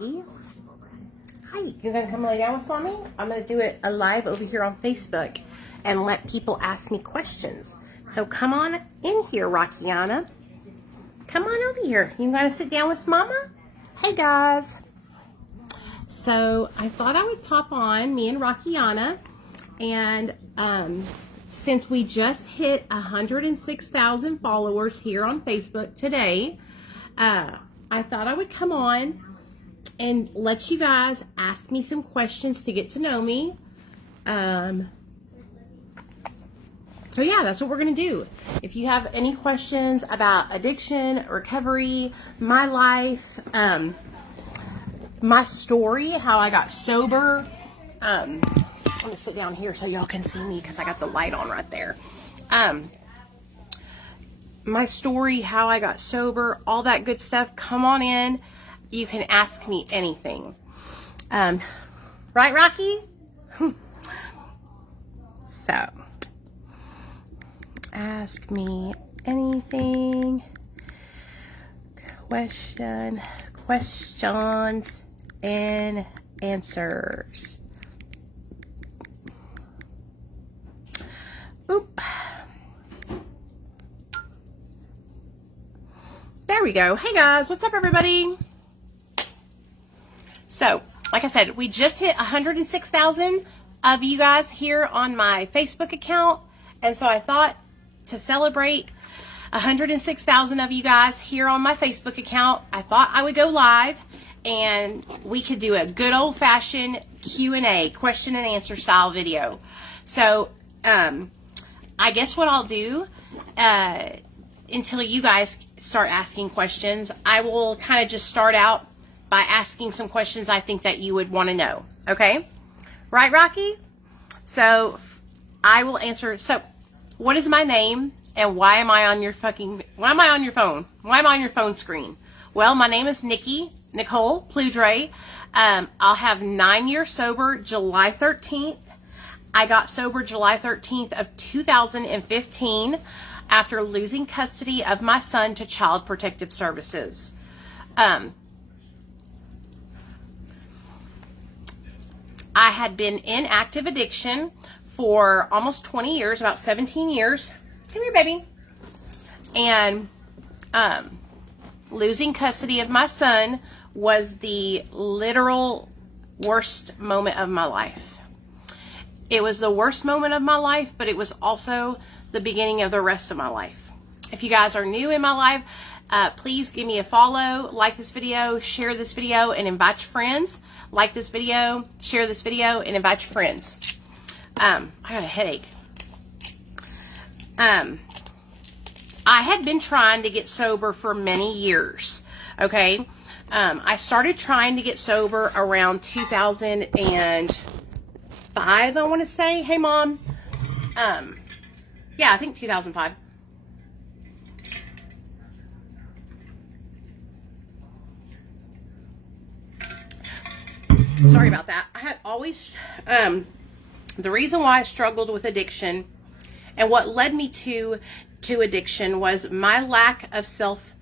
Hi, you're gonna come lay down with mommy? I'm gonna do it a live over here on Facebook and let people ask me questions. So come on in here, Rockiana. Come on over here. You gonna sit down with mama? Hey guys. So I thought I would pop on, me and Rockiana, and since we just hit 106,000 followers here on Facebook today, I thought I would come on and let you guys ask me some questions to get to know me. So yeah, that's what we're gonna do. If you have any questions about addiction, recovery, my life, my story, how I got sober, I'm gonna sit down here so y'all can see me because I got the light on right there. My story, how I got sober, all that good stuff, come on in. You can ask me anything. Right, Rocky? So, ask me anything. Questions and answers. Oop. There we go. Hey guys, what's up everybody? So, like I said, we just hit 106,000 of you guys here on my Facebook account. And so I thought to celebrate 106,000 of you guys here on my Facebook account, I thought I would go live and we could do a good old-fashioned Q&A, question and answer style video. So, I guess what I'll do, until you guys start asking questions, I will kind of just start out by asking some questions I think that you would want to know. Okay? Right, Rocky? So, I will answer. So, what is my name and why am I on your phone? Why am I on your phone screen? Well, my name is Nicole Pludre. I'll have 9 years sober July 13th. I got sober July 13th of 2015 after losing custody of my son to Child Protective Services. I had been in active addiction for almost 20 years, about 17 years. Come here, baby. And losing custody of my son was the literal worst moment of my life. It was the worst moment of my life, but it was also the beginning of the rest of my life. If you guys are new in my life, please give me a follow, like this video, share this video, and invite your friends. Like this video, share this video, and invite your friends. I got a headache. I had been trying to get sober for many years, okay? I started trying to get sober around 2005, I want to say. Hey, Mom. Yeah, I think 2005. Sorry about that. I had always, the reason why I struggled with addiction and what led me to addiction was my lack of self-worth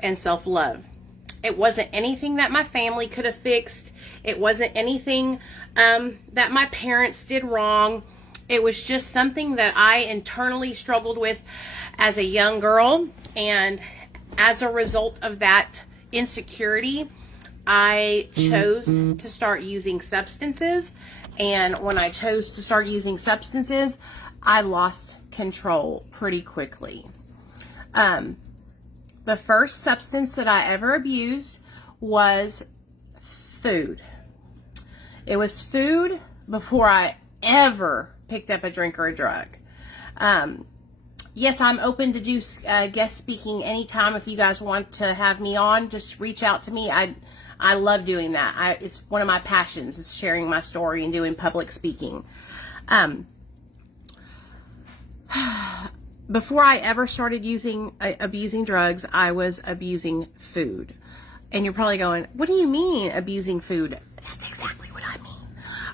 and self-love. It wasn't anything that my family could have fixed. It wasn't anything that my parents did wrong. It was just something that I internally struggled with as a young girl. And as a result of that insecurity, I chose to start using substances. And when I chose to start using substances, I lost control pretty quickly. The first substance that I ever abused was food. It was food before I ever picked up a drink or a drug. Yes, I'm open to do guest speaking anytime. If you guys want to have me on, just reach out to me. I love doing that. It's one of my passions, is sharing my story and doing public speaking. Before I ever started abusing drugs, I was abusing food. And you're probably going, what do you mean abusing food? That's exactly what I mean.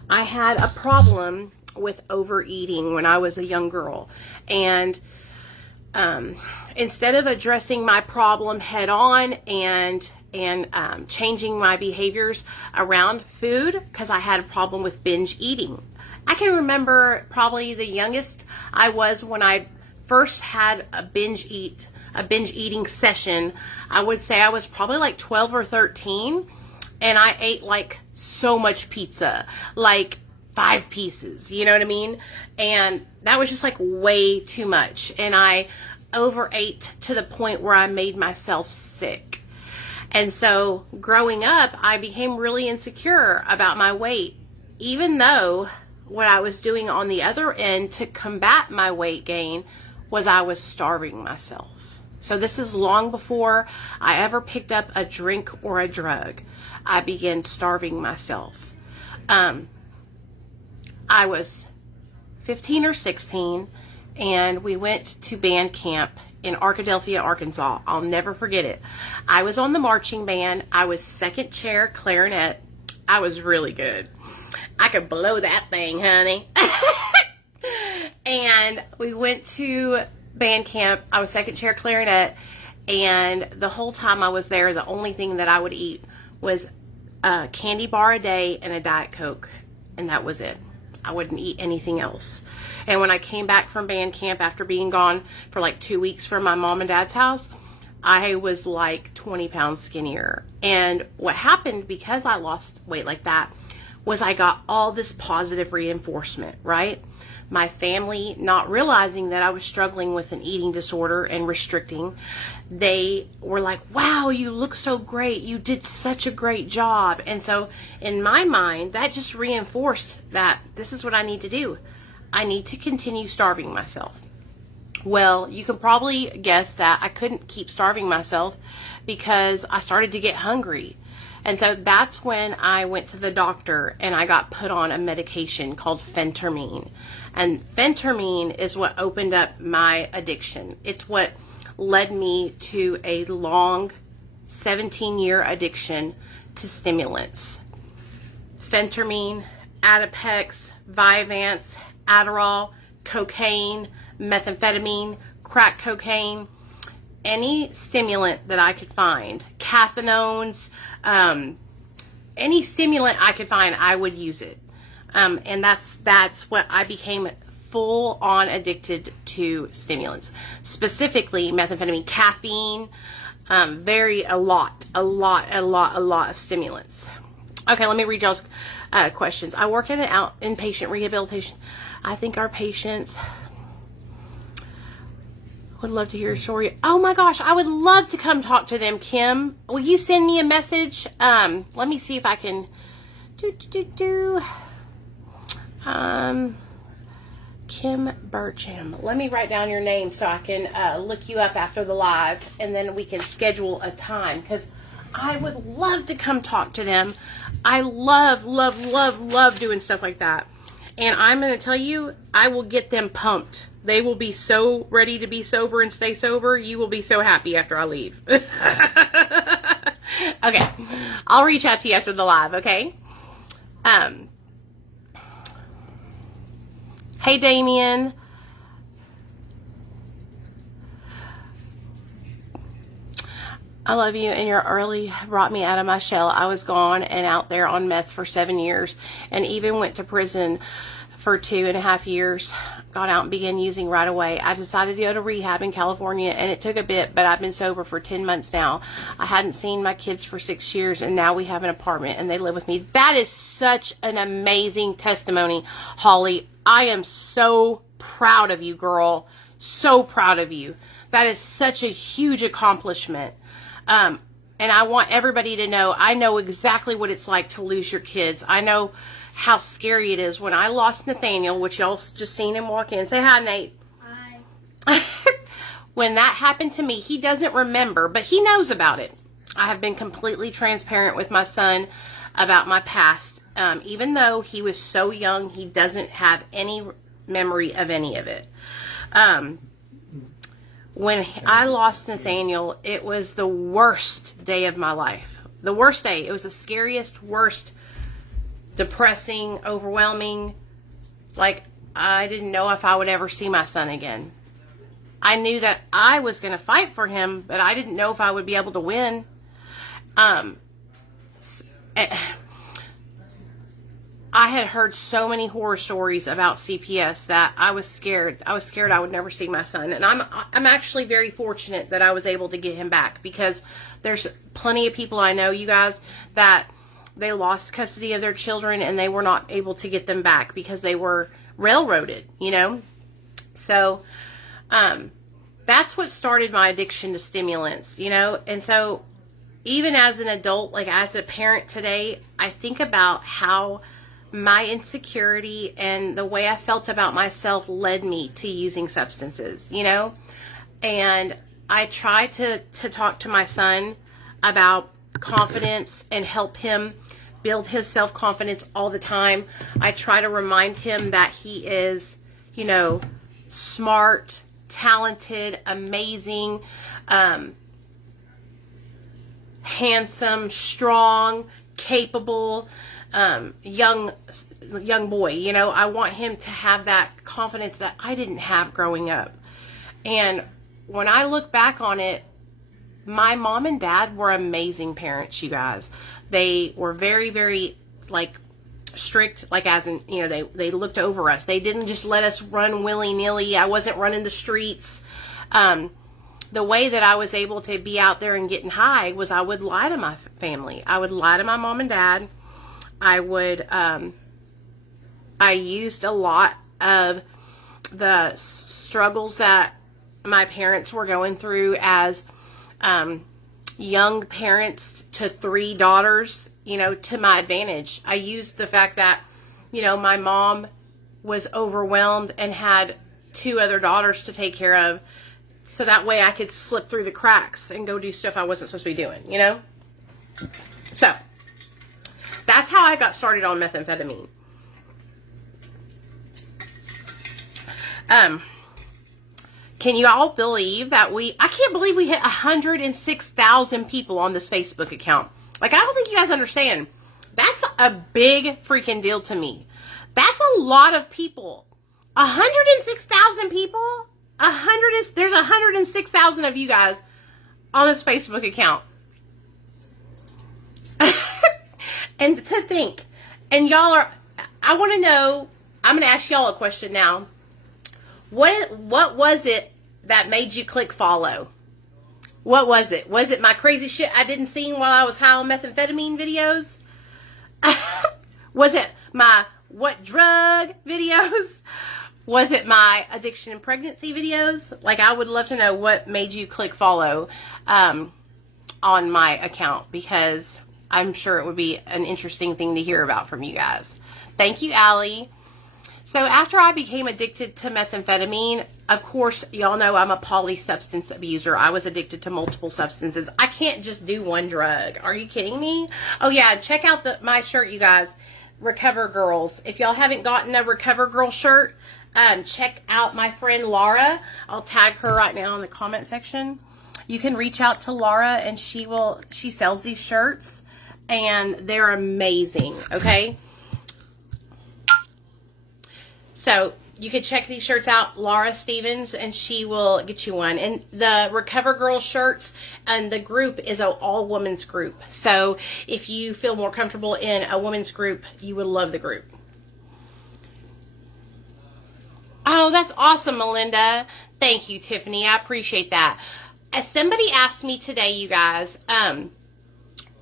I had a problem with overeating when I was a young girl. And instead of addressing my problem head on and and changing my behaviors around food because I had a problem with binge eating. I can remember probably the youngest I was when I first had a binge eating session. I would say I was probably like 12 or 13, and I ate like so much pizza, like 5 pieces, you know what I mean? And that was just like way too much. And I overate to the point where I made myself sick. And so growing up, I became really insecure about my weight, even though what I was doing on the other end to combat my weight gain was I was starving myself. So this is long before I ever picked up a drink or a drug. I began starving myself. I was 15 or 16, and we went to band camp in Arkadelphia, Arkansas. I'll never forget it. I was on the marching band. I was second chair clarinet. I was really good. I could blow that thing, honey. And we went to band camp. I was second chair clarinet, and the whole time I was there, the only thing that I would eat was a candy bar a day and a Diet Coke, and that was it. I wouldn't eat anything else. And when I came back from band camp after being gone for like 2 weeks from my mom and dad's house, I was like 20 pounds skinnier. And what happened because I lost weight like that was I got all this positive reinforcement, right? My family, not realizing that I was struggling with an eating disorder and restricting, they were like, wow, you look so great. You did such a great job. And so in my mind, that just reinforced that this is what I need to do. I need to continue starving myself. Well, you can probably guess that I couldn't keep starving myself because I started to get hungry. And so that's when I went to the doctor and I got put on a medication called phentermine. And phentermine is what opened up my addiction. It's what led me to a long 17-year addiction to stimulants. Phentermine, Adipex, Vyvanse, Adderall, cocaine, methamphetamine, crack cocaine, any stimulant that I could find, cathinones, any stimulant I could find, I would use it. And that's what I became full on addicted to stimulants, specifically methamphetamine, caffeine, a lot of stimulants. Okay, let me read y'all's questions. I work at an inpatient rehabilitation. I think our patients would love to hear your story. Oh my gosh, I would love to come talk to them, Kim. Will you send me a message? Let me see if I can Kim Burcham. Let me write down your name so I can look you up after the live, and then we can schedule a time, because I would love to come talk to them. I love doing stuff like that. And I'm going to tell you, I will get them pumped. They will be so ready to be sober and stay sober. You will be so happy after I leave. Okay. I'll reach out to you after the live, okay? Hey, Damien. I love you, and your early brought me out of my shell. I was gone and out there on meth for 7 years, and even went to prison for 2.5 years. Got out and began using right away. I decided to go to rehab in California, and it took a bit, but I've been sober for 10 months now. I hadn't seen my kids for 6 years, and now we have an apartment, and they live with me. That is such an amazing testimony, Holly. I am so proud of you, girl. So proud of you. That is such a huge accomplishment. And I want everybody to know, I know exactly what it's like to lose your kids. I know how scary it is. When I lost Nathaniel, which y'all just seen him walk in. Say hi, Nate. Hi. When that happened to me, he doesn't remember, but he knows about it. I have been completely transparent with my son about my past. Even though he was so young, he doesn't have any memory of any of it. When I lost Nathaniel, it was the worst day of my life. The worst day. It was the scariest, worst, depressing, overwhelming. Like, I didn't know if I would ever see my son again. I knew that I was going to fight for him, but I didn't know if I would be able to win. Um, I had heard so many horror stories about CPS that I was scared. I was scared I would never see my son. And I'm actually very fortunate that I was able to get him back, because there's plenty of people I know, you guys, that they lost custody of their children and they were not able to get them back because they were railroaded, you know? So, that's what started my addiction to stimulants, you know? And so even as an adult, like as a parent today, I think about how my insecurity and the way I felt about myself led me to using substances, you know? And I try to talk to my son about confidence and help him build his self-confidence all the time. I try to remind him that he is, you know, smart, talented, amazing, handsome, strong, capable, young boy. You know, I want him to have that confidence that I didn't have growing up. And when I look back on it, my mom and dad were amazing parents, you guys. They were very, very, like, strict, like as in, you know, they looked over us. They didn't just let us run willy-nilly. I wasn't running the streets. The way that I was able to be out there and getting high was I would lie to my family. I would lie to my mom and dad. I would, I used a lot of the struggles that my parents were going through as young parents to 3 daughters, you know, to my advantage. I used the fact that, you know, my mom was overwhelmed and had 2 other daughters to take care of, so that way I could slip through the cracks and go do stuff I wasn't supposed to be doing, you know? So, that's how I got started on methamphetamine. Can you all believe that I can't believe we hit 106,000 people on this Facebook account. Like, I don't think you guys understand. That's a big freaking deal to me. That's a lot of people. 106,000 people? There's 106,000 of you guys on this Facebook account. And to think, and y'all are, I want to know, I'm going to ask y'all a question now. What was it that made you click follow? What was it? Was it my crazy shit I didn't see while I was high on methamphetamine videos? Was it my what drug videos? Was it my addiction and pregnancy videos? Like, I would love to know what made you click follow on my account, because I'm sure it would be an interesting thing to hear about from you guys. Thank you, Allie. So after I became addicted to methamphetamine, of course, y'all know I'm a polysubstance abuser. I was addicted to multiple substances. I can't just do one drug. Are you kidding me? Oh yeah, check out my shirt, you guys. Recover Girls. If y'all haven't gotten a Recover Girl shirt, check out my friend Laura. I'll tag her right now in the comment section. You can reach out to Laura and she sells these shirts and they're amazing, okay? So you can check these shirts out, Laura Stevens, and she will get you one. And the Recover Girl shirts, and the group is an all-women's group. So if you feel more comfortable in a women's group, you would love the group. Oh, that's awesome, Melinda. Thank you, Tiffany. I appreciate that. As somebody asked me today, you guys,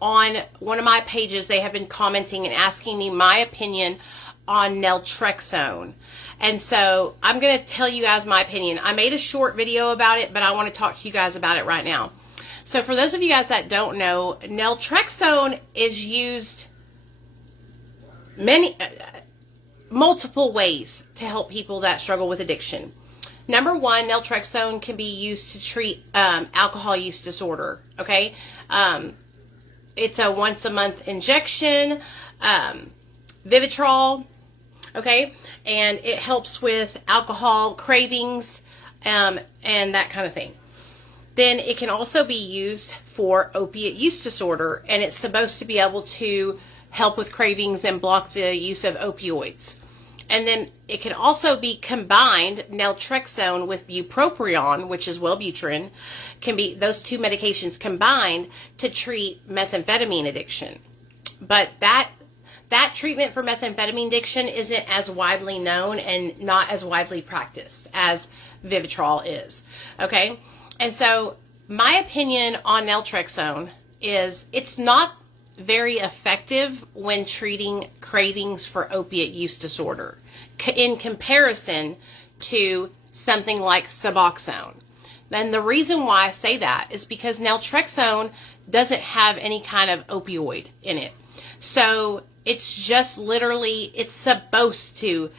on one of my pages, they have been commenting and asking me my opinion on naltrexone. And so I'm going to tell you guys my opinion. I made a short video about it, but I want to talk to you guys about it right now. So for those of you guys that don't know, naltrexone is used multiple ways to help people that struggle with addiction. Number one, naltrexone can be used to treat alcohol use disorder. Okay, it's a once-a-month injection, Vivitrol. Okay, and it helps with alcohol cravings and that kind of thing. Then it can also be used for opiate use disorder, and it's supposed to be able to help with cravings and block the use of opioids. And then it can also be combined, naltrexone with bupropion, which is Wellbutrin, can be those two medications combined to treat methamphetamine addiction. But that treatment for methamphetamine addiction isn't as widely known and not as widely practiced as Vivitrol is. Okay? And so my opinion on naltrexone is it's not very effective when treating cravings for opiate use disorder in comparison to something like Suboxone. And the reason why I say that is because naltrexone doesn't have any kind of opioid in it. So it's just literally, it's supposed to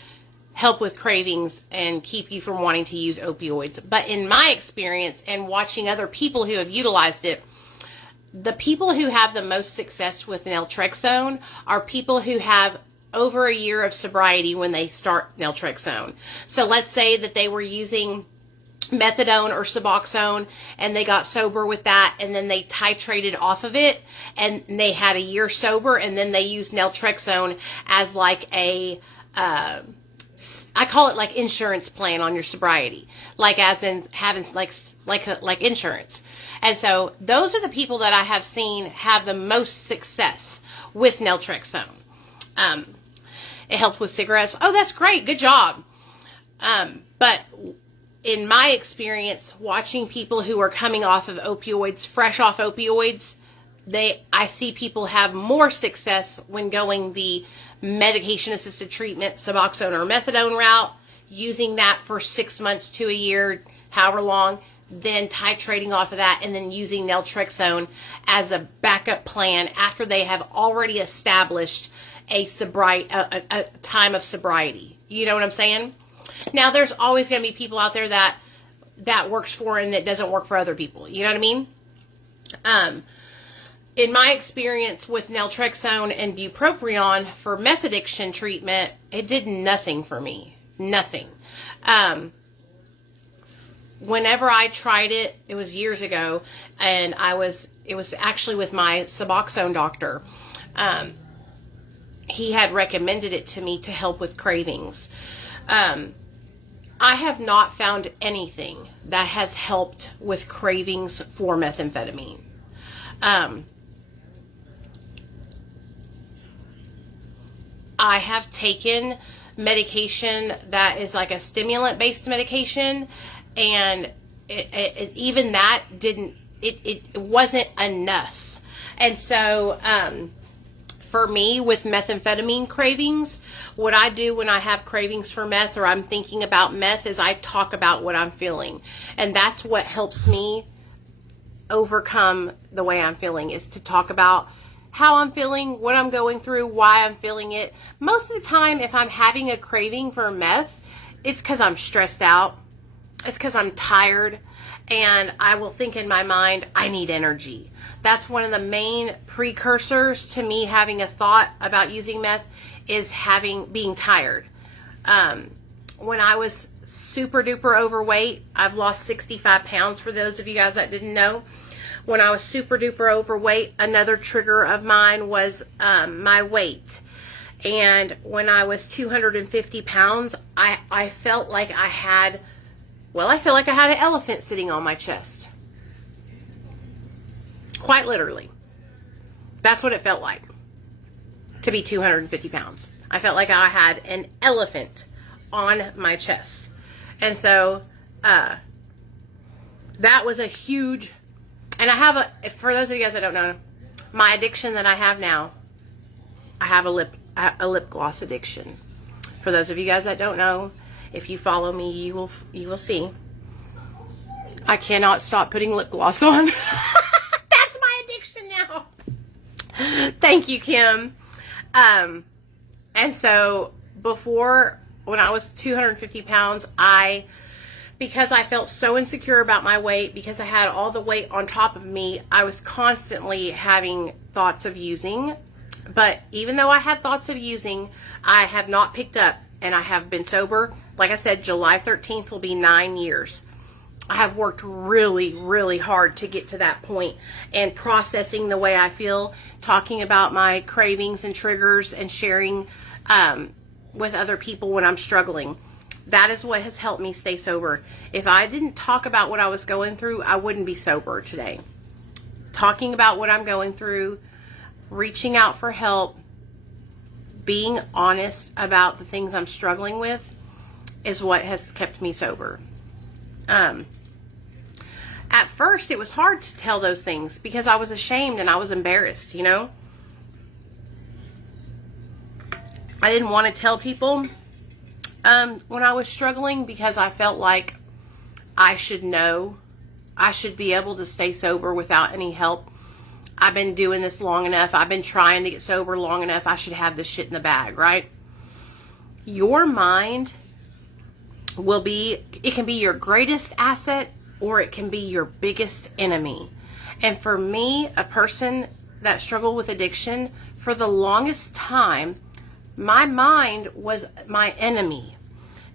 help with cravings and keep you from wanting to use opioids. But in my experience and watching other people who have utilized it, the people who have the most success with naltrexone are people who have over a year of sobriety when they start naltrexone. So let's say that they were using methadone or Suboxone and they got sober with that, and then they titrated off of it and they had a year sober, and then they used naltrexone as like a I call it like insurance plan on your sobriety, like as in having like insurance. And so those are the people that I have seen have the most success with naltrexone. It helped with cigarettes. Oh, that's great. Good job. But in my experience, watching people who are coming off of opioids, fresh off opioids, I see people have more success when going the medication-assisted treatment, Suboxone or methadone route, using that for 6 months to a year, however long, then titrating off of that and then using naltrexone as a backup plan after they have already established a time of sobriety. You know what I'm saying? Now, there's always going to be people out there that works for and that doesn't work for other people. You know what I mean? In my experience with naltrexone and bupropion for meth addiction treatment, it did nothing for me. Nothing. Whenever I tried it, it was years ago, and it was actually with my Suboxone doctor. He had recommended it to me to help with cravings. I have not found anything that has helped with cravings for methamphetamine. I have taken medication that is like a stimulant-based medication, and even that it wasn't enough. And so, for me, with methamphetamine cravings, what I do when I have cravings for meth or I'm thinking about meth is I talk about what I'm feeling. And that's what helps me overcome the way I'm feeling, is to talk about how I'm feeling, what I'm going through, why I'm feeling it. Most of the time, if I'm having a craving for meth, it's because I'm stressed out. It's because I'm tired, and I will think in my mind, I need energy. That's one of the main precursors to me having a thought about using meth, is being tired. When I was super duper overweight, I've lost 65 pounds for those of you guys that didn't know. When I was super duper overweight, another trigger of mine was my weight. And when I was 250 pounds, I felt like I had an elephant sitting on my chest. Quite literally. That's what it felt like to be 250 pounds. I felt like I had an elephant on my chest. And so, that was a huge, and for those of you guys that don't know, my addiction that I have now, I have a lip gloss addiction. For those of you guys that don't know, if you follow me, you will see. I cannot stop putting lip gloss on. That's my addiction now. Thank you, Kim. And so before, when I was 250 pounds, because I felt so insecure about my weight, because I had all the weight on top of me, I was constantly having thoughts of using. But even though I had thoughts of using, I have not picked up, and I have been sober. Like I said, July 13th will be 9 years. I have worked really, really hard to get to that point, and processing the way I feel, talking about my cravings and triggers, and sharing with other people when I'm struggling. That is what has helped me stay sober. If I didn't talk about what I was going through, I wouldn't be sober today. Talking about what I'm going through, reaching out for help, being honest about the things I'm struggling with is what has kept me sober. At first, it was hard to tell those things because I was ashamed and I was embarrassed, you know? I didn't want to tell people when I was struggling because I felt like I should know. I should be able to stay sober without any help. I've been doing this long enough. I've been trying to get sober long enough. I should have this shit in the bag, right? Your mind it can be your greatest asset or it can be your biggest enemy. And for me, a person that struggled with addiction, for the longest time, my mind was my enemy.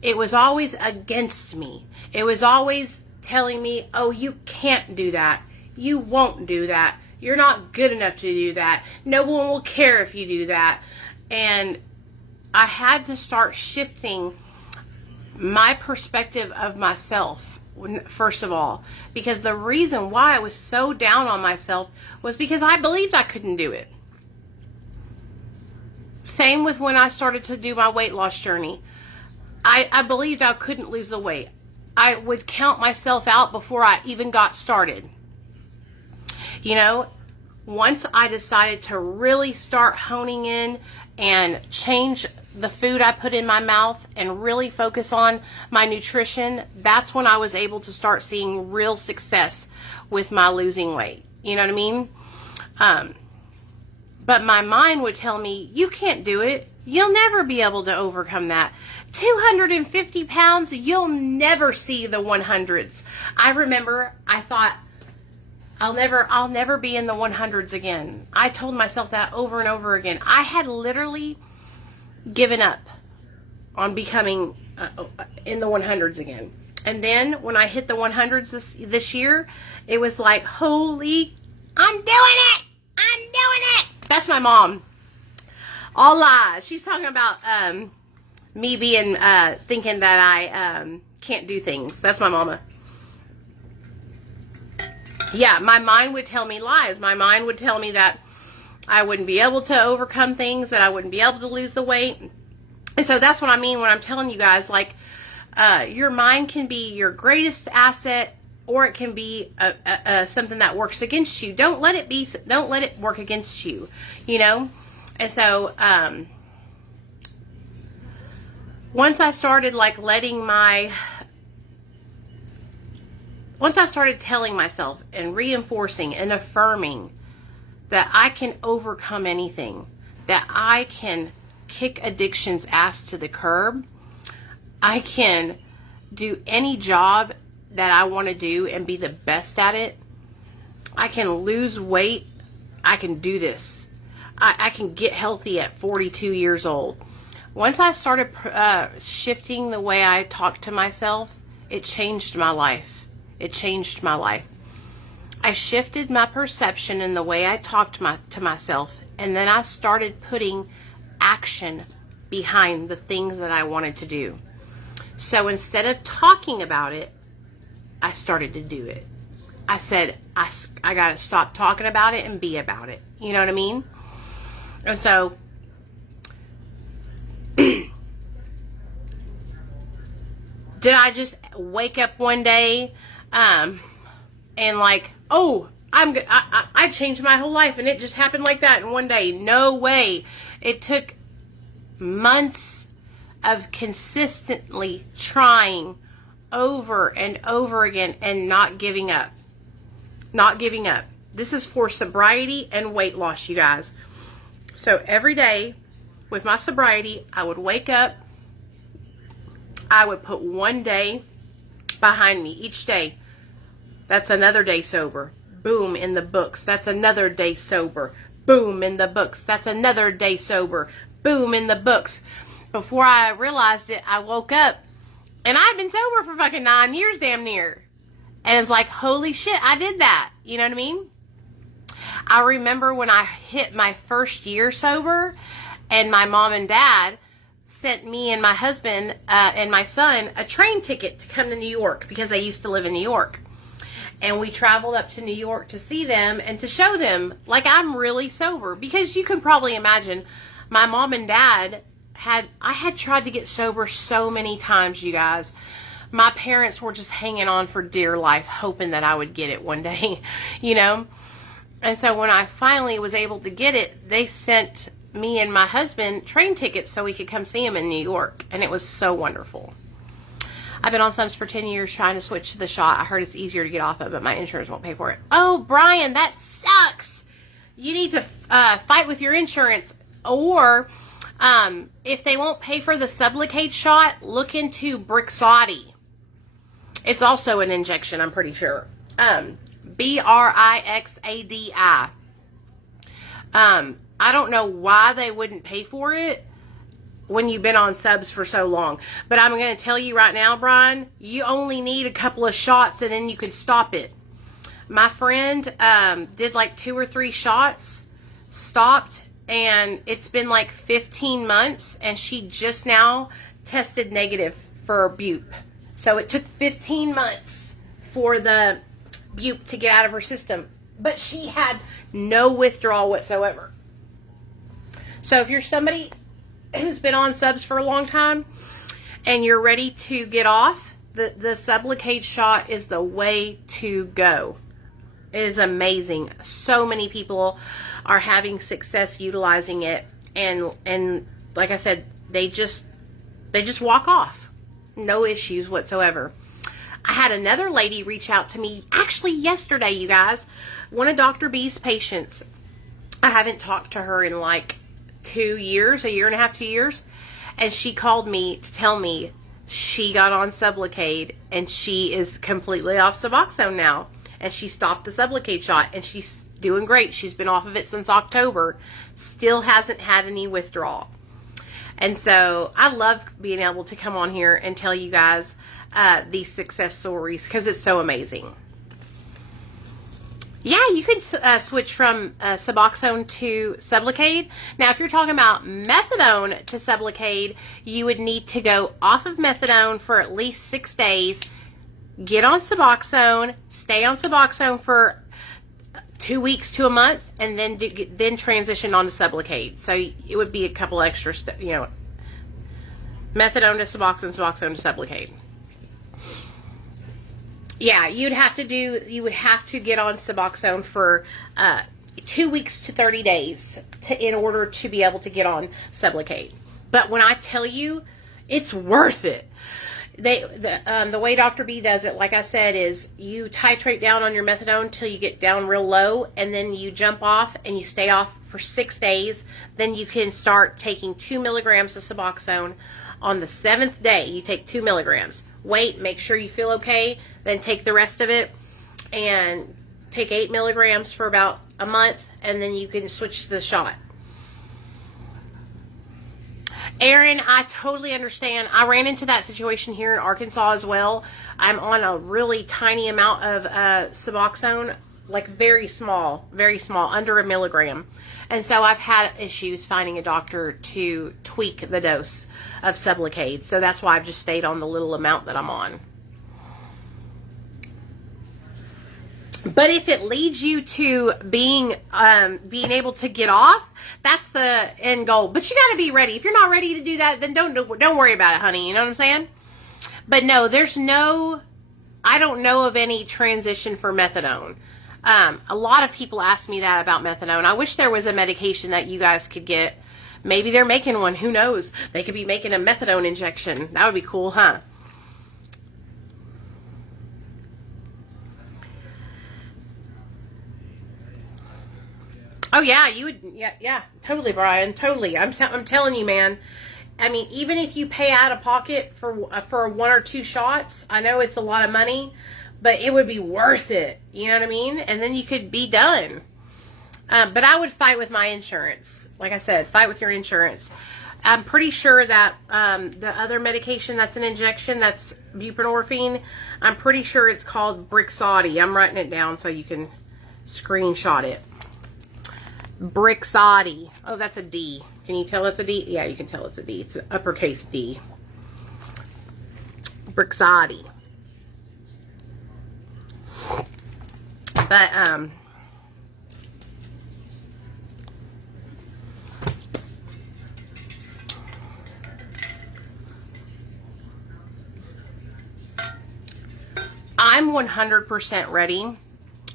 It was always against me. It was always telling me, oh, you can't do that. You won't do that. You're not good enough to do that. No one will care if you do that. And I had to start shifting my perspective of myself, first of all, because the reason why I was so down on myself was because I believed I couldn't do it. Same with when I started to do my weight loss journey. I believed I couldn't lose the weight. I would count myself out before I even got started. You know, once I decided to really start honing in and change the food I put in my mouth and really focus on my nutrition, that's when I was able to start seeing real success with my losing weight. You know what I mean? But my mind would tell me, you can't do it. You'll never be able to overcome that. 250 pounds, you'll never see the 100s. I remember I thought, I'll never be in the 100s again. I told myself that over and over again. I had literally given up on becoming in the 100s again. And then when I hit the 100s this year, it was like, holy, I'm doing it. I'm doing it. That's my mom. All lies. She's talking about me being thinking that I can't do things. That's my mama. Yeah, my mind would tell me lies. My mind would tell me that I wouldn't be able to overcome things, that I wouldn't be able to lose the weight. And so that's what I mean when I'm telling you guys, like, your mind can be your greatest asset, or it can be something that works against you. Don't let it work against you, you know? And so, once I started telling myself and reinforcing and affirming that I can overcome anything, that I can kick addiction's ass to the curb, I can do any job that I want to do and be the best at it, I can lose weight, I can do this. I can get healthy at 42 years old. Once I started shifting the way I talk to myself, it changed my life. It changed my life. I shifted my perception in the way I talked to myself, and then I started putting action behind the things that I wanted to do. So instead of talking about it, I started to do it. I said, I got to stop talking about it and be about it. You know what I mean? And so, did I just wake up one day and like, oh, I changed my whole life and it just happened like that in one day? No way. It took months of consistently trying over and over again and not giving up. Not giving up. This is for sobriety and weight loss, you guys. So every day with my sobriety, I would wake up, I would put one day behind me each day. That's another day sober. Boom, in the books. That's another day sober. Boom, in the books. That's another day sober. Boom, in the books. Before I realized it, I woke up and I've been sober for fucking 9 years damn near. And it's like, holy shit, I did that. You know what I mean? I remember when I hit my first year sober and my mom and dad sent me and my husband and my son a train ticket to come to New York because they used to live in New York. And we traveled up to New York to see them and to show them, like, I'm really sober. Because you can probably imagine, my mom and dad I had tried to get sober so many times, you guys. My parents were just hanging on for dear life, hoping that I would get it one day, you know. And so when I finally was able to get it, they sent me and my husband train tickets so we could come see him in New York. And it was so wonderful. I've been on Sums for 10 years trying to switch to the shot. I heard it's easier to get off of, but my insurance won't pay for it. Oh, Brian, that sucks. You need to fight with your insurance. Or if they won't pay for the Sublocade shot, look into Brixadi. It's also an injection, I'm pretty sure. Brixadi. I don't know why they wouldn't pay for it when you've been on subs for so long. But I'm going to tell you right now, Brian, you only need a couple of shots and then you can stop it. My friend did like 2 or 3 shots, stopped, and it's been like 15 months, and she just now tested negative for bupe. So it took 15 months for the bupe to get out of her system. But she had no withdrawal whatsoever. So if you're somebody who's been on subs for a long time and you're ready to get off, the Sublocade shot is the way to go. It is amazing. So many people are having success utilizing it, and like I said, they just walk off. No issues whatsoever. I had another lady reach out to me actually yesterday, you guys. One of Dr. B's patients. I haven't talked to her in like 2 years, a year and a half, 2 years. And she called me to tell me she got on Sublocade and she is completely off Suboxone now. And she stopped the Sublocade shot and she's doing great. She's been off of it since October. Still hasn't had any withdrawal. And so I love being able to come on here and tell you guys these success stories because it's so amazing. Yeah, you could switch from Suboxone to Sublocade. Now, if you're talking about methadone to Sublocade, you would need to go off of methadone for at least 6 days, get on Suboxone, stay on Suboxone for 2 weeks to a month, and then transition on to Sublocade. So it would be a couple extra steps, you know, methadone to Suboxone, Suboxone to Sublocade. Yeah, you would have to get on Suboxone for 2 weeks to 30 days in order to be able to get on Sublocade. But when I tell you, it's worth it. The way Dr. B does it, like I said, is you titrate down on your methadone till you get down real low, and then you jump off and you stay off for 6 days. Then you can start taking 2 milligrams of Suboxone. On the 7th day, you take 2 milligrams. Wait, make sure you feel okay, then take the rest of it and take 8 milligrams for about a month, and then you can switch to the shot. Aaron, I totally understand. I ran into that situation here in Arkansas as well. I'm on a really tiny amount of Suboxone, like very small, under a milligram. And so I've had issues finding a doctor to tweak the dose of Sublocade. So that's why I've just stayed on the little amount that I'm on. But if it leads you to being able to get off, that's the end goal. But you got to be ready. If you're not ready to do that, then don't worry about it, honey. You know what I'm saying? But no, I don't know of any transition for methadone. A lot of people ask me that about methadone. I wish there was a medication that you guys could get. Maybe they're making one. Who knows? They could be making a methadone injection. That would be cool, huh? Oh yeah, you would. Yeah, totally, Brian. Totally. I'm telling you, man. I mean, even if you pay out of pocket for 1 or 2 shots, I know it's a lot of money, but it would be worth it. You know what I mean? And then you could be done. But I would fight with my insurance. Like I said, fight with your insurance. I'm pretty sure that the other medication that's an injection, that's buprenorphine, I'm pretty sure it's called Brixadi. I'm writing it down so you can screenshot it. Brixadi. Oh, that's a D. Can you tell it's a D? Yeah, you can tell it's a D. It's an uppercase D. Brixadi. But, I'm 100% ready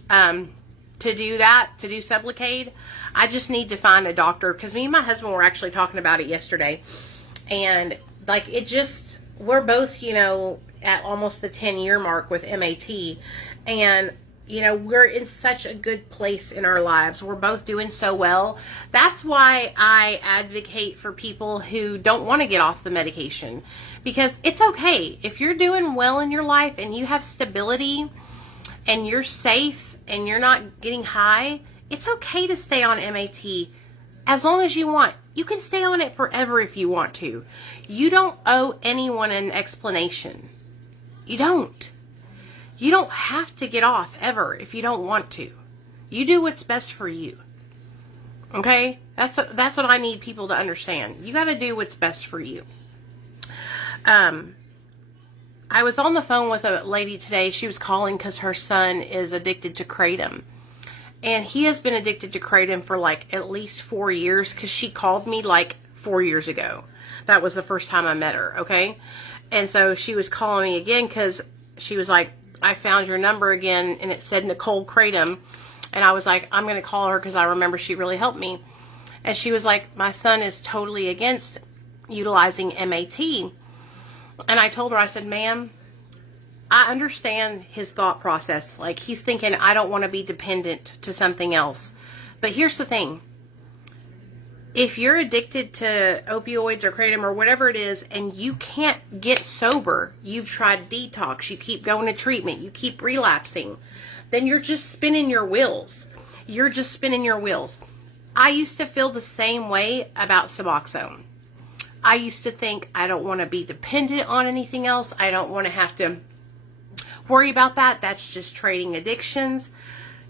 to do that, to do Sublocade. I just need to find a doctor, because me and my husband were actually talking about it yesterday. And, like, it just, we're both, you know, at almost the 10-year mark with MAT. And, you know, we're in such a good place in our lives. We're both doing so well. That's why I advocate for people who don't want to get off the medication. Because it's okay. If you're doing well in your life and you have stability and you're safe and you're not getting high, it's okay to stay on MAT as long as you want. You can stay on it forever if you want to. You don't owe anyone an explanation. You don't. You don't have to get off ever if you don't want to. You do what's best for you. Okay? That's what I need people to understand. You got to do what's best for you. I was on the phone with a lady today. She was calling because her son is addicted to Kratom. And he has been addicted to Kratom for like at least 4 years, because she called me like 4 years ago. That was the first time I met her, okay? And so she was calling me again because she was like, I found your number again, and it said Nicole Kratom. And I was like, I'm going to call her because I remember she really helped me. And she was like, my son is totally against utilizing MAT. And I told her, I said, ma'am, I understand his thought process. Like, he's thinking, I don't want to be dependent to something else. But here's the thing. If you're addicted to opioids or Kratom or whatever it is, and you can't get sober, you've tried detox, you keep going to treatment, you keep relapsing, then you're just spinning your wheels. You're just spinning your wheels. I used to feel the same way about Suboxone. I used to think, I don't want to be dependent on anything else. I don't want to have to worry about that. That's just trading addictions.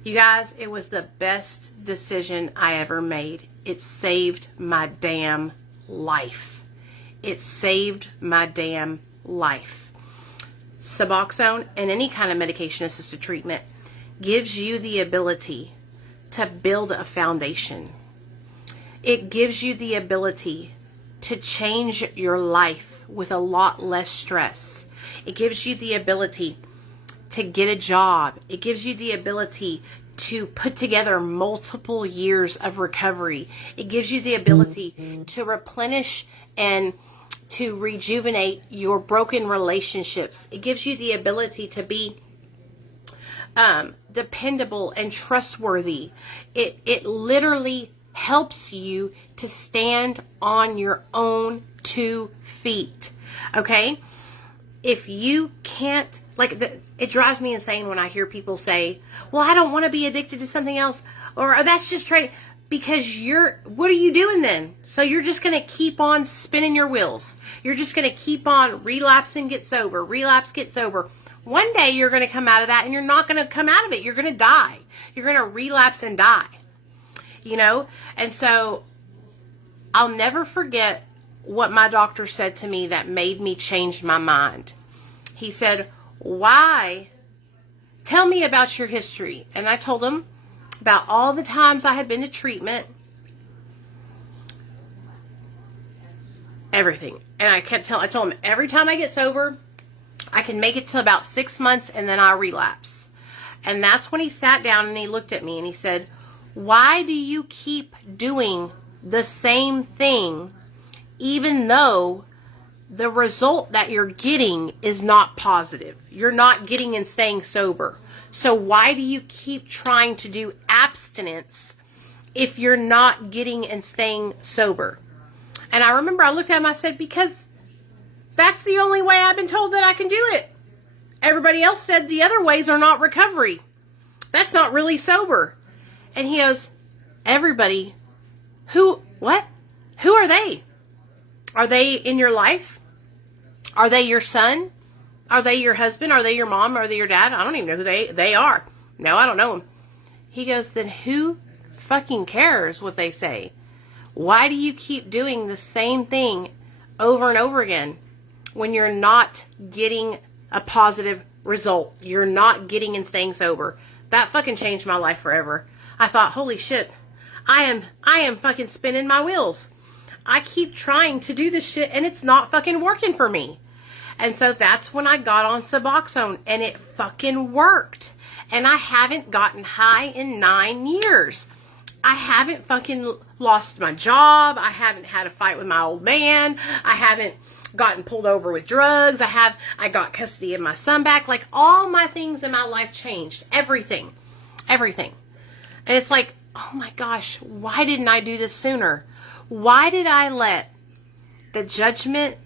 You guys, it was the best decision I ever made. It saved my damn life. It saved my damn life. Suboxone and any kind of medication-assisted treatment gives you the ability to build a foundation. It gives you the ability to change your life with a lot less stress. It gives you the ability to get a job. It gives you the ability to put together multiple years of recovery. It gives you the ability to replenish and to rejuvenate your broken relationships. It gives you the ability to be dependable and trustworthy. It literally helps you to stand on your own 2 feet. Okay? If you can't, it drives me insane when I hear people say, well, I don't want to be addicted to something else, or that's just trading. Because what are you doing then? So you're just going to keep on spinning your wheels. You're just going to keep on relapsing, get sober, relapse, get sober. One day you're going to come out of that, and you're not going to come out of it. You're going to die. You're going to relapse and die. You know? And so I'll never forget what my doctor said to me that made me change my mind. He said, why? Tell me about your history. And I told him about all the times I had been to treatment. Everything. And I told him, every time I get sober, I can make it to about 6 months and then I relapse. And that's when he sat down and he looked at me and he said, why do you keep doing the same thing even though the result that you're getting is not positive? You're not getting and staying sober. So why do you keep trying to do abstinence if you're not getting and staying sober? And I remember I looked at him, I said, because that's the only way I've been told that I can do it. Everybody else said the other ways are not recovery. That's not really sober. And he goes, everybody, what? Who are they? Are they in your life? Are they your son? Are they your husband? Are they your mom? Are they your dad? I don't even know who they are. No, I don't know them. He goes, then who fucking cares what they say? Why do you keep doing the same thing over and over again when you're not getting a positive result? You're not getting and staying sober. That fucking changed my life forever. I thought, holy shit, I am fucking spinning my wheels. I keep trying to do this shit and it's not fucking working for me. And so that's when I got on Suboxone and it fucking worked. And I haven't gotten high in 9 years. I haven't fucking lost my job. I haven't had a fight with my old man. I haven't gotten pulled over with drugs. I got custody of my son back. Like, all my things in my life changed. Everything. And it's like, oh my gosh, why didn't I do this sooner? Why did I let the judgment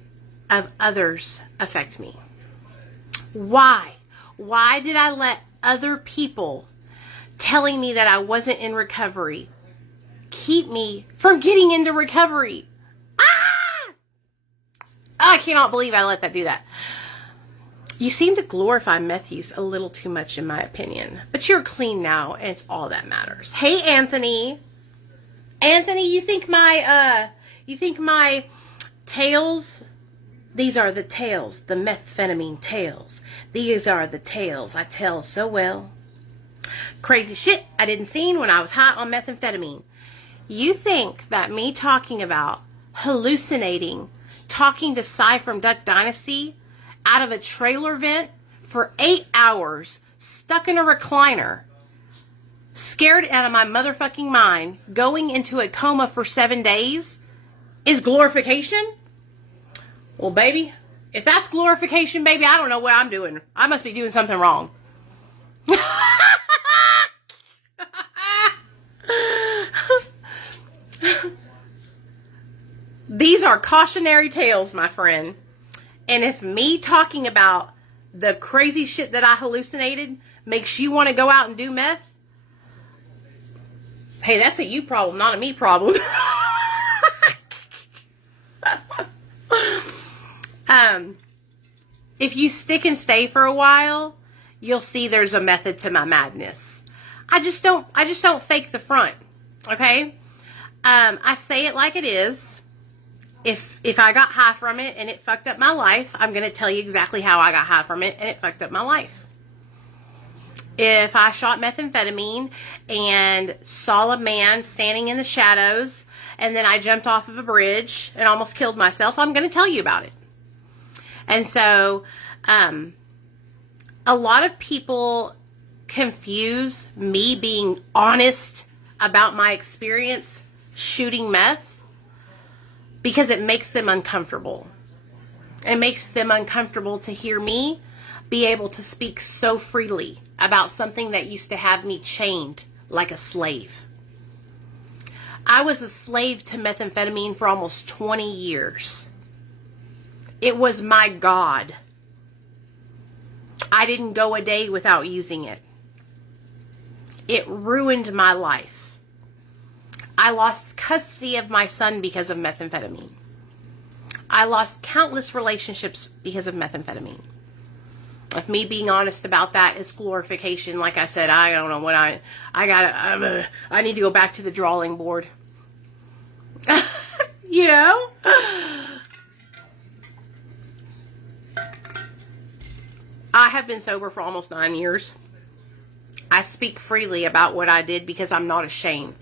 of others affect me? Why? Why did I let other people telling me that I wasn't in recovery keep me from getting into recovery? I cannot believe I let that do that. You seem to glorify meth use a little too much, in my opinion. But you're clean now, and it's all that matters. Hey, Anthony. Anthony, you think my tails, these are the tales, the methamphetamine tales. These are the tales I tell so well. Crazy shit I didn't see when I was high on methamphetamine. You think that me talking about hallucinating, talking to Cy from Duck Dynasty out of a trailer vent for 8 hours, stuck in a recliner, scared out of my motherfucking mind, going into a coma for 7 days is glorification? Well, baby, if that's glorification, baby, I don't know what I'm doing. I must be doing something wrong. These are cautionary tales, my friend. And if me talking about the crazy shit that I hallucinated makes you want to go out and do meth, hey, that's a you problem, not a me problem. If you stick and stay for a while, you'll see there's a method to my madness. I just don't fake the front. Okay? I say it like it is. If I got high from it and it fucked up my life, I'm going to tell you exactly how I got high from it and it fucked up my life. If I shot methamphetamine and saw a man standing in the shadows and then I jumped off of a bridge and almost killed myself, I'm going to tell you about it. And so, a lot of people confuse me being honest about my experience shooting meth because it makes them uncomfortable. It makes them uncomfortable to hear me be able to speak so freely about something that used to have me chained like a slave. I was a slave to methamphetamine for almost 20 years. It was my God. I didn't go a day without using it. It ruined my life. I lost custody of my son because of methamphetamine. I lost countless relationships because of methamphetamine. If me being honest about that is glorification, like I said, I don't know what I need to go back to the drawing board. You know? I have been sober for almost 9 years. I speak freely about what I did because I'm not ashamed.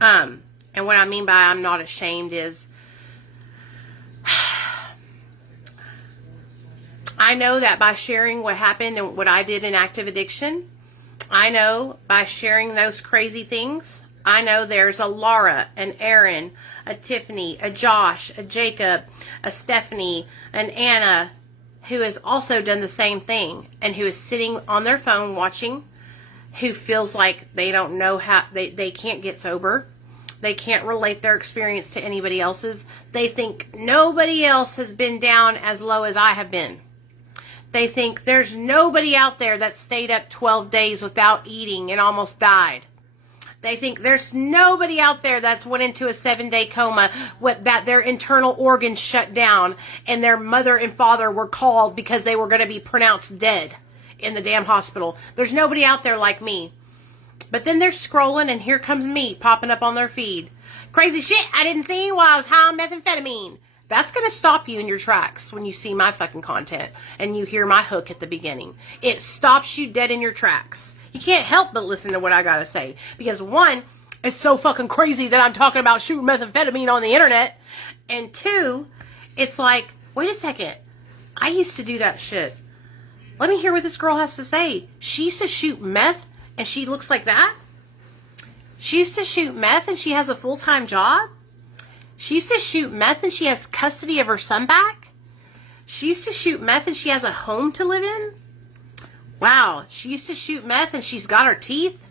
And what I mean by I'm not ashamed is I know that by sharing what happened and what I did in active addiction, I know by sharing those crazy things, I know there's a Laura, an Aaron, a Tiffany, a Josh, a Jacob, a Stephanie, an Anna, who has also done the same thing and who is sitting on their phone watching, who feels like they don't know how, they can't get sober. They can't relate their experience to anybody else's. They think nobody else has been down as low as I have been. They think there's nobody out there that stayed up 12 days without eating and almost died. They think there's nobody out there that's went into a 7-day coma with that their internal organs shut down and their mother and father were called because they were going to be pronounced dead in the damn hospital. There's nobody out there like me. But then they're scrolling and here comes me popping up on their feed. Crazy shit I didn't see while I was high on methamphetamine. That's going to stop you in your tracks when you see my fucking content and you hear my hook at the beginning. It stops you dead in your tracks. You can't help but listen to what I got to say. Because one, it's so fucking crazy that I'm talking about shooting methamphetamine on the internet. And two, it's like, wait a second. I used to do that shit. Let me hear what this girl has to say. She used to shoot meth and she looks like that? She used to shoot meth and she has a full-time job? She used to shoot meth and she has custody of her son back? She used to shoot meth and she has a home to live in? Wow, she used to shoot meth and she's got her teeth?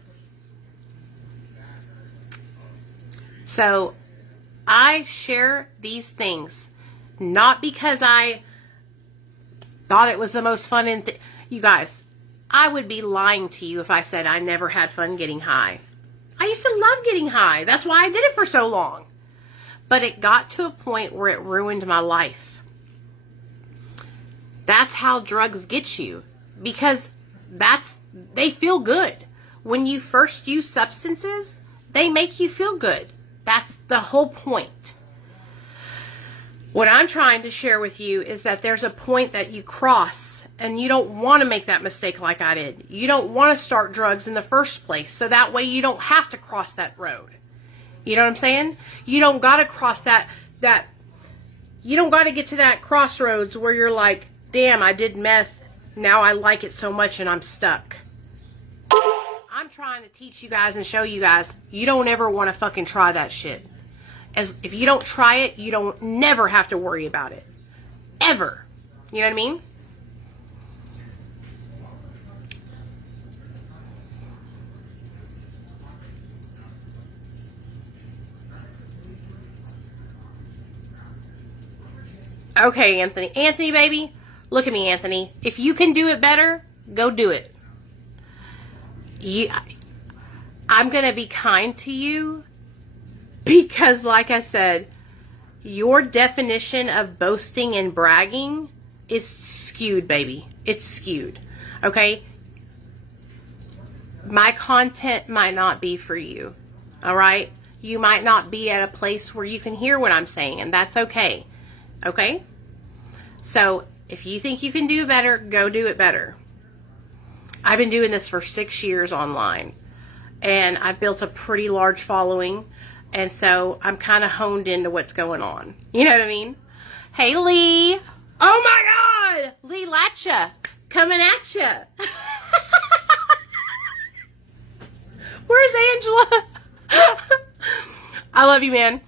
So, I share these things. Not because I thought it was the most fun in you guys, I would be lying to you if I said I never had fun getting high. I used to love getting high. That's why I did it for so long. But it got to a point where it ruined my life. That's how drugs get you. Because they feel good. When you first use substances, they make you feel good. That's the whole point. What I'm trying to share with you is that there's a point that you cross and you don't want to make that mistake like I did. You don't want to start drugs in the first place. So that way you don't have to cross that road. You know what I'm saying? You don't got to cross that you don't got to get to that crossroads where you're like, damn, I did meth. Now I like it so much and I'm stuck. I'm trying to teach you guys and show you guys, you don't ever want to fucking try that shit. If you don't try it, you don't never have to worry about it. Ever. You know what I mean? Okay, Anthony. Anthony, baby. Look at me, Anthony. If you can do it better, go do it. I'm going to be kind to you because, like I said, your definition of boasting and bragging is skewed, baby. It's skewed. Okay? My content might not be for you. All right? You might not be at a place where you can hear what I'm saying, and that's okay. Okay? So, if you think you can do better, go do it better. I've been doing this for 6 years online. And I've built a pretty large following. And so, I'm kind of honed into what's going on. You know what I mean? Hey, Lee. Oh, my God. Lee Latcha. Coming at ya. Where's Angela? I love you, man.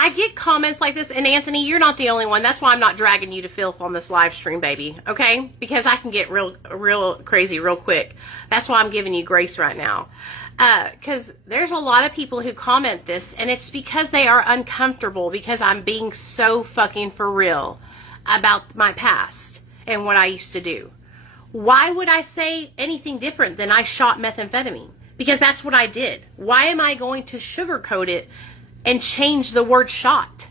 I get comments like this, and Anthony, you're not the only one. That's why I'm not dragging you to filth on this live stream, baby. Okay? Because I can get real crazy real quick. That's why I'm giving you grace right now. Because there's a lot of people who comment this, and it's because they are uncomfortable because I'm being so fucking for real about my past and what I used to do. Why would I say anything different than I shot methamphetamine? Because that's what I did. Why am I going to sugarcoat it and change the word shot?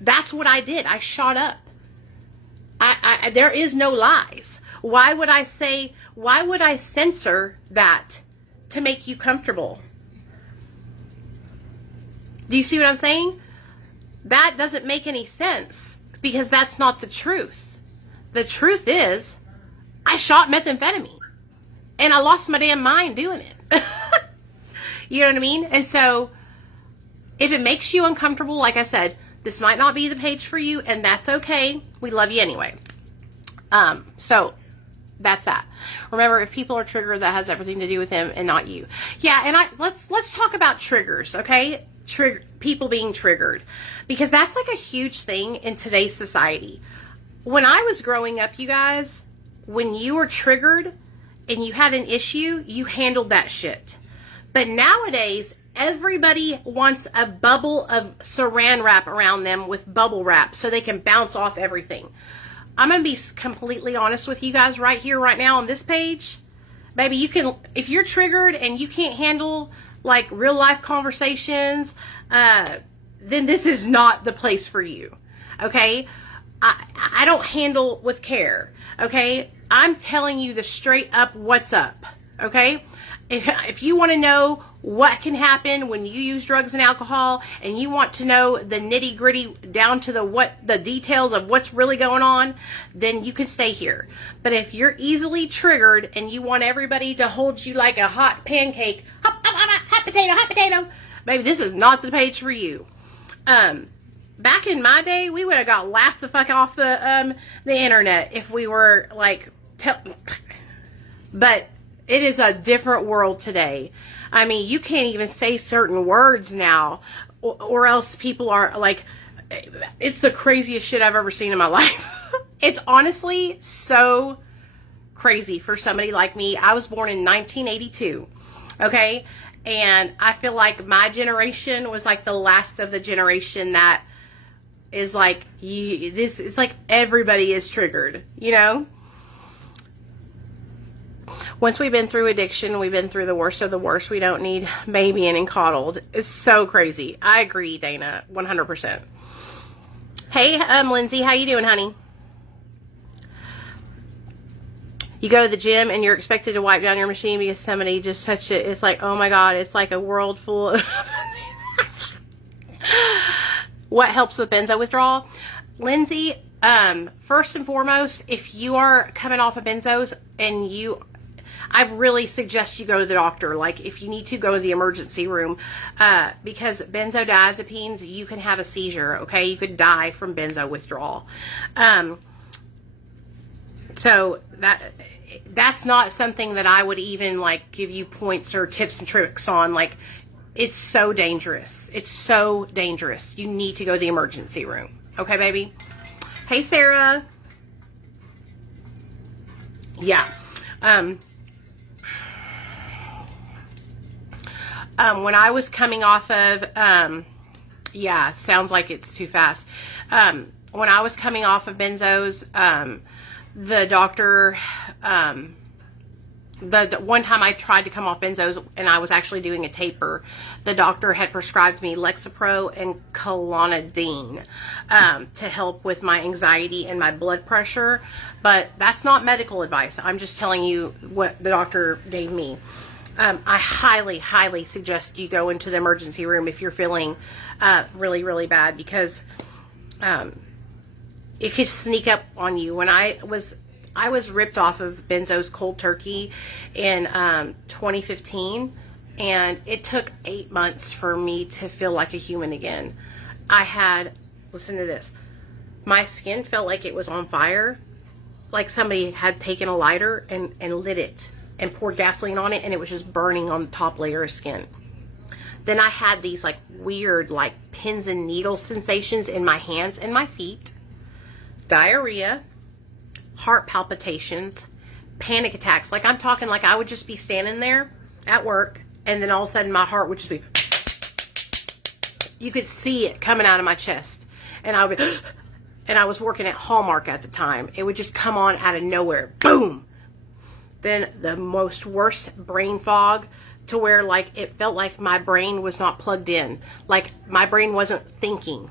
That's what I did. I shot up. There is no lies. Why would I censor that to make you comfortable? Do you see what I'm saying? That doesn't make any sense because that's not the truth. The truth is, I shot methamphetamine and I lost my damn mind doing it. You know what I mean? And so, if it makes you uncomfortable, like I said, this might not be the page for you, and that's okay. We love you anyway. So that's that. Remember, if people are triggered, that has everything to do with them and not you. Yeah, and let's talk about triggers, okay? People being triggered, because that's like a huge thing in today's society. When I was growing up, you guys, when you were triggered and you had an issue, you handled that shit. But nowadays, everybody wants a bubble of saran wrap around them with bubble wrap so they can bounce off everything. I'm going to be completely honest with you guys right here, right now on this page. Baby, you can, if you're triggered and you can't handle like real life conversations, then this is not the place for you. Okay? I don't handle with care. Okay? I'm telling you the straight up what's up. Okay? If you want to know what can happen when you use drugs and alcohol, and you want to know the nitty gritty down to the details of what's really going on, then you can stay here. But if you're easily triggered and you want everybody to hold you like a hot pancake, hot potato, maybe this is not the page for you. Back in my day, we would have got laughed the fuck off the internet if we were like, but it is a different world today. I mean, you can't even say certain words now, or else people are like, it's the craziest shit I've ever seen in my life. It's honestly so crazy for somebody like me. I was born in 1982, okay? And I feel like my generation was like the last of the generation that is like, it's like everybody is triggered, you know? Once we've been through addiction, we've been through the worst of the worst. We don't need babying and coddled. It's so crazy. I agree, Dana, 100%. Hey, Lindsay, how you doing, honey? You go to the gym and you're expected to wipe down your machine because somebody just touched it. It's like, oh my God, it's like a world full of... What helps with benzo withdrawal? Lindsay, first and foremost, if you are coming off of benzos and I really suggest you go to the doctor. Like, if you need to, go to the emergency room, because benzodiazepines, you can have a seizure, okay? You could die from benzo withdrawal. So that's not something that I would even, like, give you points or tips and tricks on. Like, it's so dangerous. It's so dangerous. You need to go to the emergency room. Okay, baby? Hey, Sarah. Yeah. When I was coming off of, yeah, sounds like it's too fast. When I was coming off of benzos, the doctor, the one time I tried to come off benzos and I was actually doing a taper, the doctor had prescribed me Lexapro and Clonidine to help with my anxiety and my blood pressure. But that's not medical advice. I'm just telling you what the doctor gave me. I highly, highly suggest you go into the emergency room if you're feeling really, really bad, because it could sneak up on you. When I was ripped off of benzos cold turkey in 2015, and it took 8 months for me to feel like a human again. Listen to this, my skin felt like it was on fire, like somebody had taken a lighter and lit it and poured gasoline on it, and it was just burning on the top layer of skin. Then I had these like weird like pins and needles sensations in my hands and my feet, diarrhea, heart palpitations, panic attacks. Like, I'm talking like I would just be standing there at work, and then all of a sudden my heart would just be, you could see it coming out of my chest, and I would be, and I was working at Hallmark at the time. It would just come on out of nowhere, boom. Then the most worst brain fog, to where like it felt like my brain was not plugged in, like my brain wasn't thinking.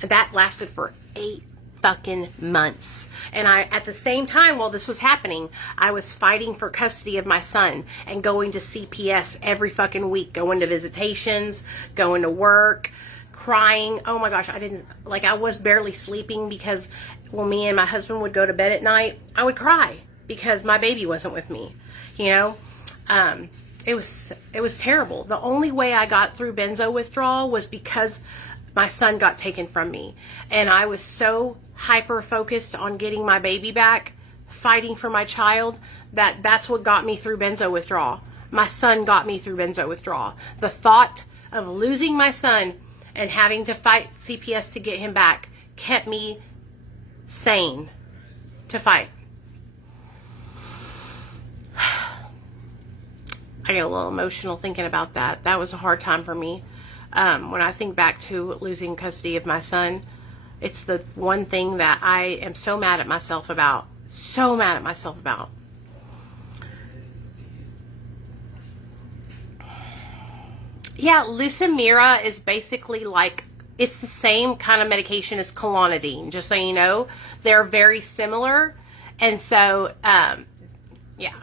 That lasted for 8 fucking months. And at the same time, while this was happening, I was fighting for custody of my son and going to CPS every fucking week, going to visitations, going to work, crying. Oh my gosh, I was barely sleeping, because when me and my husband would go to bed at night, I would cry because my baby wasn't with me, you know? It was terrible. The only way I got through benzo withdrawal was because my son got taken from me, and I was so hyper focused on getting my baby back, fighting for my child, that's what got me through benzo withdrawal. My son got me through benzo withdrawal. The thought of losing my son and having to fight CPS to get him back kept me sane to fight. I get a little emotional thinking about that. That was a hard time for me. When I think back to losing custody of my son, it's the one thing that I am so mad at myself about. So mad at myself about. Yeah, Lucimira is basically like, it's the same kind of medication as Clonidine, just so you know. They're very similar. And so, yeah.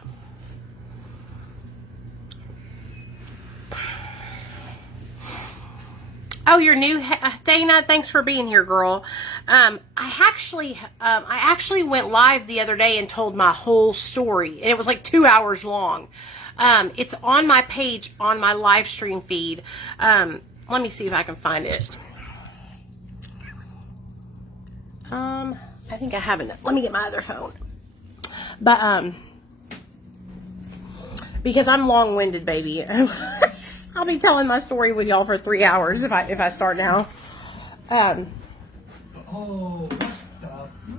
Oh, you're new, Dana. Thanks for being here, girl. I actually went live the other day and told my whole story, and it was like 2 hours long. It's on my page on my live stream feed. Let me see if I can find it. I think I haven't. Let me get my other phone. But because I'm long-winded, baby. I'll be telling my story with y'all for 3 hours if I start now. Oh,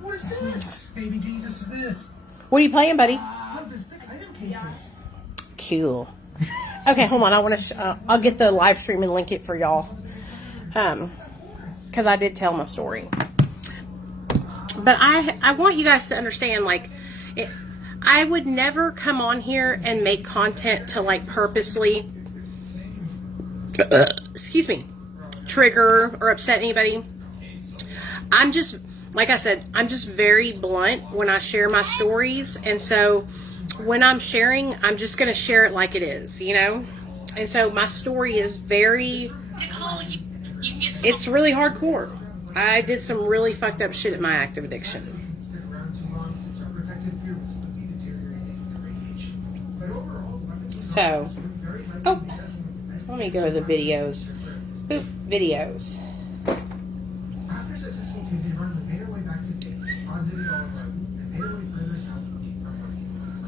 what is this? Baby Jesus is this? What are you playing, buddy? There's big item cases. Cool. Okay, hold on. I want to. I'll get the live stream and link it for y'all. Because I did tell my story. But I want you guys to understand, like, I would never come on here and make content to, like, purposely, excuse me, trigger or upset anybody. I'm just, like I said, I'm just very blunt when I share my stories. And so when I'm sharing, I'm just going to share it like it is, you know? And so my story is very, it's really hardcore. I did some really fucked up shit at my active addiction. So, oh, let me go to the videos. Boop, videos. After a successful Tuesday run, we made our way back to base, positive all around, and made our way further south from the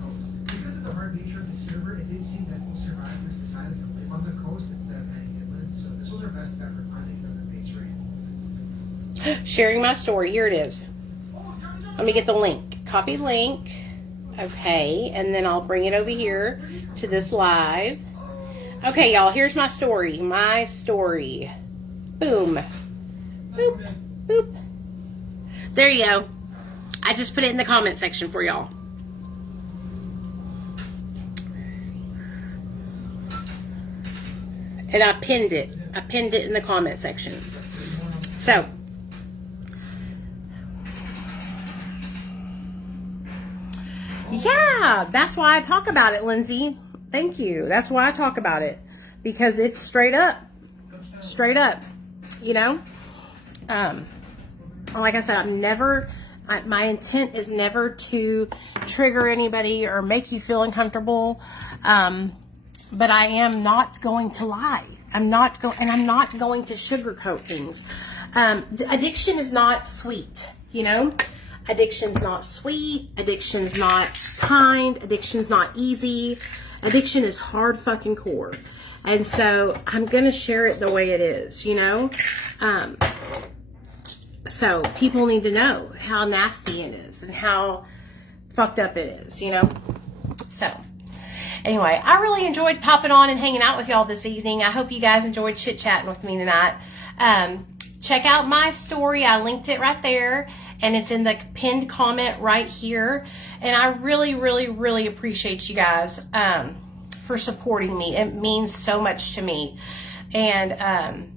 coast. Because of the hard nature of the server, it did seem that most survivors decided to live on the coast instead of heading inland, so this was our best bet for finding another base raid. Sharing my story. Here it is. Let me get the link. Copy link. Okay, and then I'll bring it over here to this live. Okay, y'all, here's my story. My story. Boom. Boop. Boop. There you go. I just put it in the comment section for y'all. And I pinned it. I pinned it in the comment section. So, yeah, that's why I talk about it, Lindsay. Thank you. That's why I talk about it. Because it's straight up. Straight up. You know? Like I said, my intent is never to trigger anybody or make you feel uncomfortable. But I am not going to lie. I'm not going to sugarcoat things. Addiction is not sweet, you know? Addiction's not sweet. Addiction's not kind. Addiction's not easy. Addiction is hard fucking core. And so I'm going to share it the way it is, you know? So people need to know how nasty it is and how fucked up it is, you know? So anyway, I really enjoyed popping on and hanging out with y'all this evening. I hope you guys enjoyed chit-chatting with me tonight. Check out my story. I linked it right there, and it's in the pinned comment right here. And I really, really, really appreciate you guys for supporting me. It means so much to me. And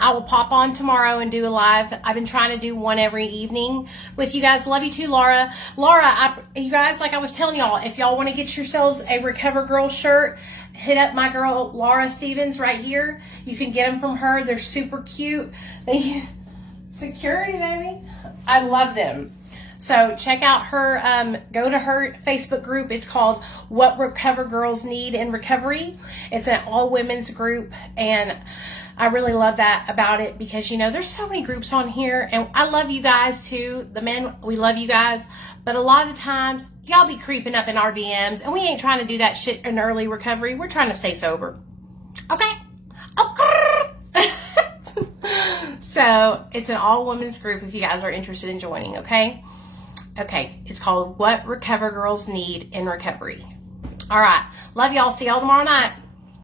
I will pop on tomorrow and do a live. I've been trying to do one every evening with you guys. Love you too, Laura. Laura, you guys, like I was telling y'all, if y'all want to get yourselves a Recover Girl shirt, hit up my girl, Laura Stevens, right here. You can get them from her. They're super cute. Security, baby. I love them. So check out her, go to her Facebook group. It's called What Recover Girls Need in Recovery. It's an all women's group, and I really love that about it because, you know, there's so many groups on here, and I love you guys too. The men, we love you guys, but a lot of the times y'all be creeping up in our DMs, and we ain't trying to do that shit in early recovery. We're trying to stay sober. Okay? Okay. So it's an all women's group if you guys are interested in joining, okay? Okay, it's called What Recover Girls Need in Recovery. All right. Love y'all. See y'all tomorrow night.